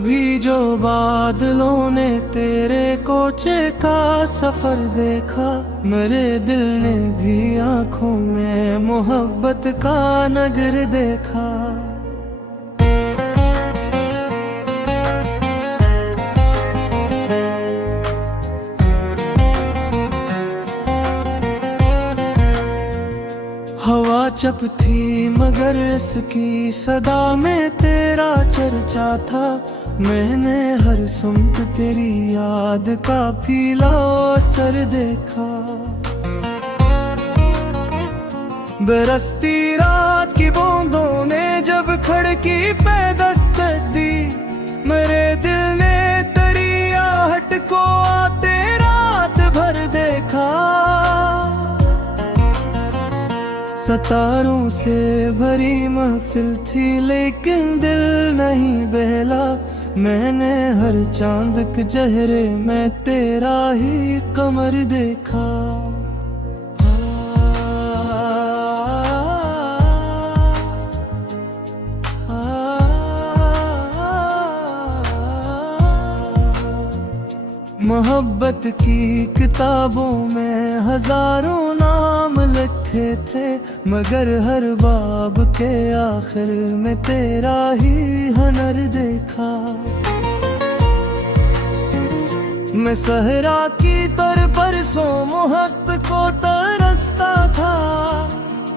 कभी जो बादलों ने तेरे कोचे का सफर देखा, मेरे दिल ने भी आंखों में मोहब्बत का नगर देखा। हवा चप थी मगर इसकी सदा में तेरा चर्चा था। मैंने हर सुमत तेरी याद का पीला असर देखा। बरसती रात की बूंदों ने जब खिड़की पे दस्तक दी, मेरे दिल ने तेरी आहट को आते रात भर देखा। सितारों से भरी महफिल थी लेकिन दिल नहीं बहला। मैंने हर चांद के चेहरे में तेरा ही कमर देखा। मोहब्बत की किताबों में हजारों नाम लिखे थे, मगर हर बाब के आखिर में तेरा ही हुनर देखा। मैं सहरा की तर बरसों मोहब्बत को तरसता था।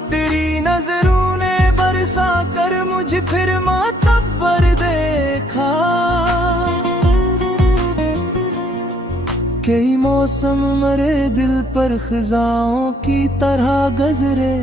तेरी नजरों ने बरसा कर मुझे फिर मातब्बर देखा। कई मौसम मरे दिल पर खिजाओं की तरह गजरे,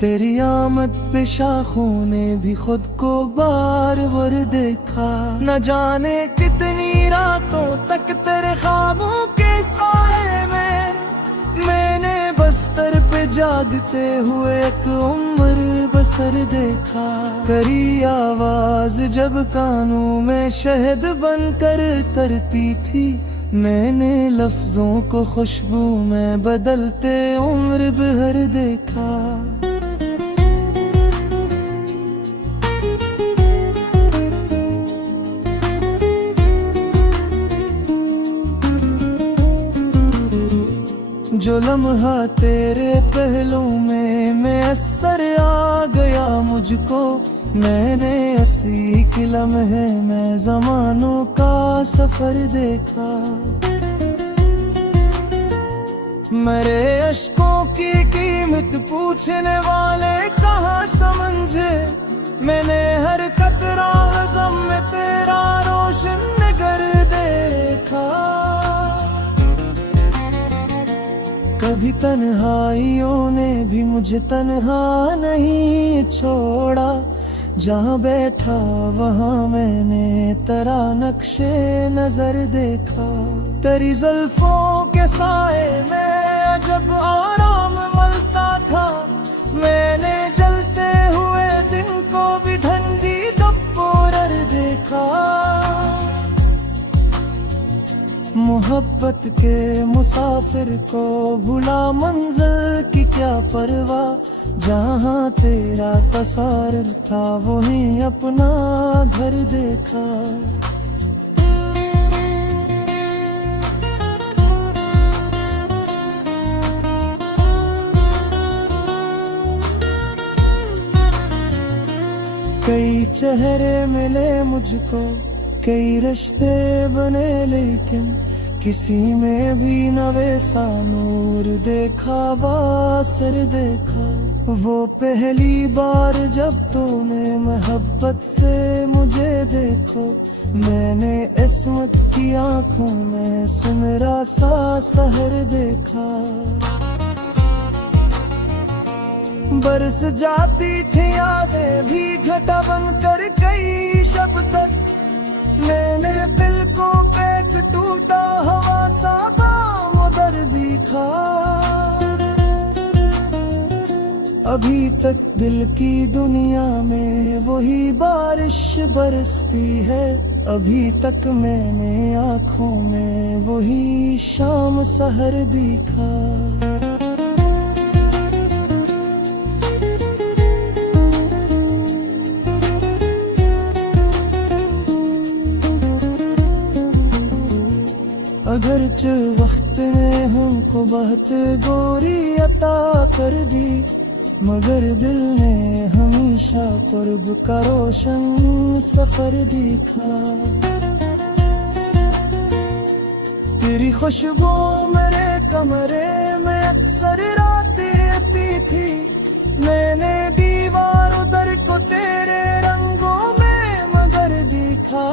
तेरी आमद पे शाखों ने भी खुद को बार बार देखा। न जाने कितनी रातों तक तेरे ख्वाबों के साए में मैंने बस्तर पे जागते हुए एक उम्र बसर देखा। करी आवाज जब कानों में शहद बनकर तरती थी, मैंने लफ्जों को खुशबू में बदलते उम्र भर देखा। जो लम्हा तेरे पहलू में मैसर आ गया मुझको, मैंने अस्सी के लम्हे में ज़मानों का सफर देखा। मेरे अश्कों की कीमत पूछने वाले कहाँ समझे, मैंने हर कतरा गम में तेरा रोशन नगर देखा। कभी तन्हाइयों ने भी मुझे तन्हा नहीं छोड़ा। जहाँ बैठा वहाँ मैंने तेरा नक्शे नजर देखा। तेरी जुल्फों के साए में जब आराम मिलता था, मैंने जलते हुए दिन को भी ठंडी दोपहर देखा। मोहब्बत के मुसाफिर को भुला मंजिल की क्या परवाह, जहाँ तेरा तस्वीर था वहीं अपना घर देखा। कई चेहरे मिले मुझको, कई रिश्ते बने, लेकिन किसी में भी न वैसा नूर देखा वासर देखा। वो पहली बार जब तूने मोहब्बत से मुझे देखो, मैंने इस्मत की आंखों में सुनहरा सा सहर देखा। बरस जाती थी यादें भी घटा बनकर कई शब तक, मैंने दिल को पैक टूटा हवा सा दामोदर दिखा। अभी तक दिल की दुनिया में वही बारिश बरसती है, अभी तक मैंने आँखों में वही शाम सहर दिखा। अगरच वक्त ने हमको बहुत गोरी अता कर दी, मगर दिल ने हमेशा कुर्ब का रोशन सफर दिखा। तेरी खुशबू मेरे कमरे में अक्सर रातें रहती थी, मैंने दीवारों दर को तेरे रंगों में मगर दिखा।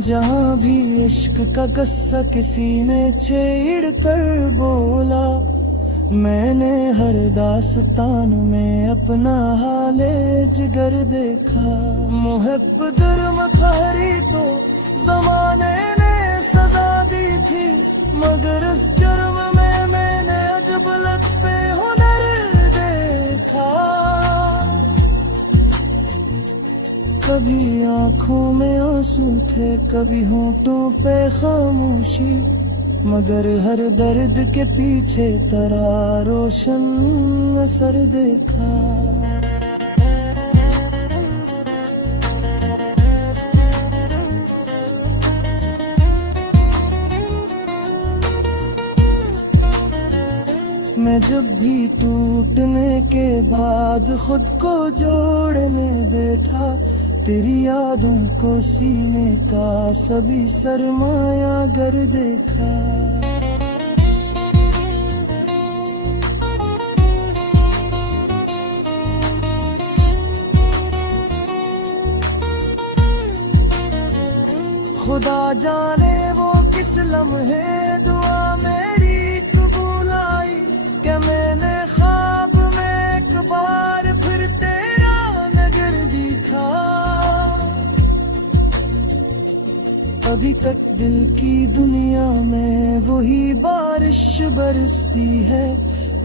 जहाँ भी इश्क का गस्सा किसी ने छेड़ कर बोला, मैंने हर दास्तान में अपना हाले जिगर देखा। मुहब्ब जुर्म भरी तो ज़माने ने सजा दी थी, मगर उस जुर्म में मैंने अजब लत्फ़े हुनर देखा। कभी आँखों में आंसू थे, कभी होंठों पे खामोशी, मगर हर दर्द के पीछे तेरा रोशन असर देखा। मैं जब भी टूटने के बाद खुद को जोड़ने बैठा, तेरी यादों को सीने का सभी सरमाया गर देखा। खुदा जाने वो किस लम्हे दुआ मेरी कबूल आई, क्या मैंने ख्वाब में एक बार फिर तेरा नगर दिखा। अभी तक दिल की दुनिया में वही बारिश बरसती है,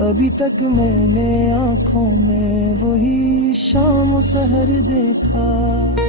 अभी तक मैंने आँखों में वही शाम सहर देखा।